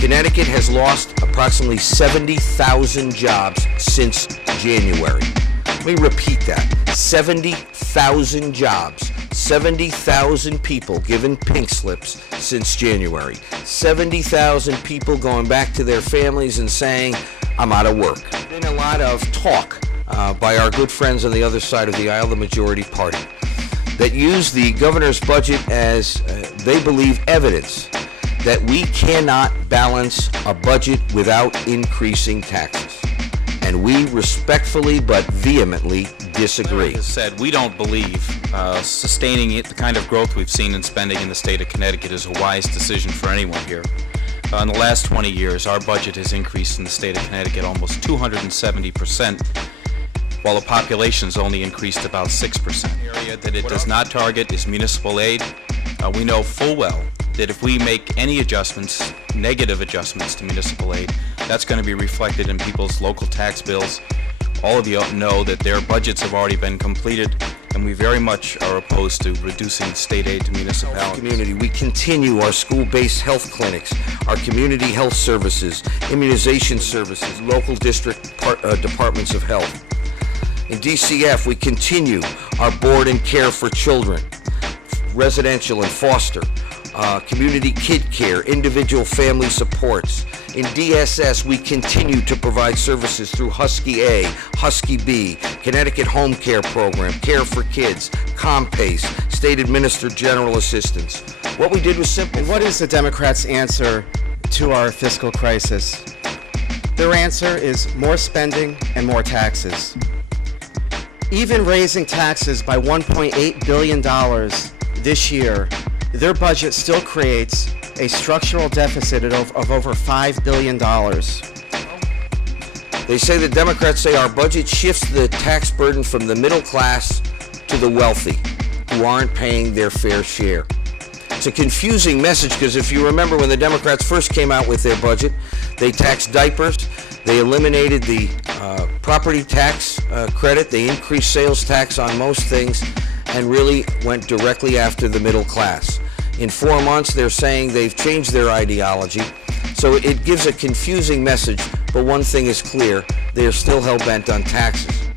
Connecticut has lost approximately 70,000 jobs since January. Let me repeat that. 70,000 jobs. 70,000 people given pink slips since January. 70,000 people going back to their families and saying, I'm out of work. There's been a lot of talk by our good friends on the other side of the aisle, the majority party, that use the governor's budget as, they believe, evidence that we cannot balance a budget without increasing taxes. And we respectfully but vehemently disagree. As said, we don't believe sustaining the kind of growth we've seen in spending in the state of Connecticut is a wise decision for anyone here. In the last 20 years, our budget has increased in the state of Connecticut almost 270%, while the population's only increased about 6%. The area that it does not target is municipal aid. We know full well that if we make any adjustments, negative adjustments to municipal aid, that's going to be reflected in people's local tax bills. All of you know that their budgets have already been completed, and we very much are opposed to reducing state aid to municipalities. Community, we continue our school-based health clinics, our community health services, immunization services, local district departments of health. In DCF, we continue our board and care for children, residential and foster, community kid care, individual family supports. In DSS, we continue to provide services through Husky A, Husky B, Connecticut Home Care Program, Care for Kids, ComPACE, State Administered General Assistance. What we did was simple. And what is the Democrats' answer to our fiscal crisis? Their answer is more spending and more taxes. Even raising taxes by $1.8 billion this year, their budget still creates a structural deficit of over $5 billion. They say, the Democrats say, our budget shifts the tax burden from the middle class to the wealthy, who aren't paying their fair share. It's a confusing message, because if you remember when the Democrats first came out with their budget, they taxed diapers, they eliminated the property tax credit, they increased sales tax on most things, and really went directly after the middle class. In 4 months, they're saying they've changed their ideology. So it gives a confusing message, but one thing is clear, they are still hell-bent on taxes.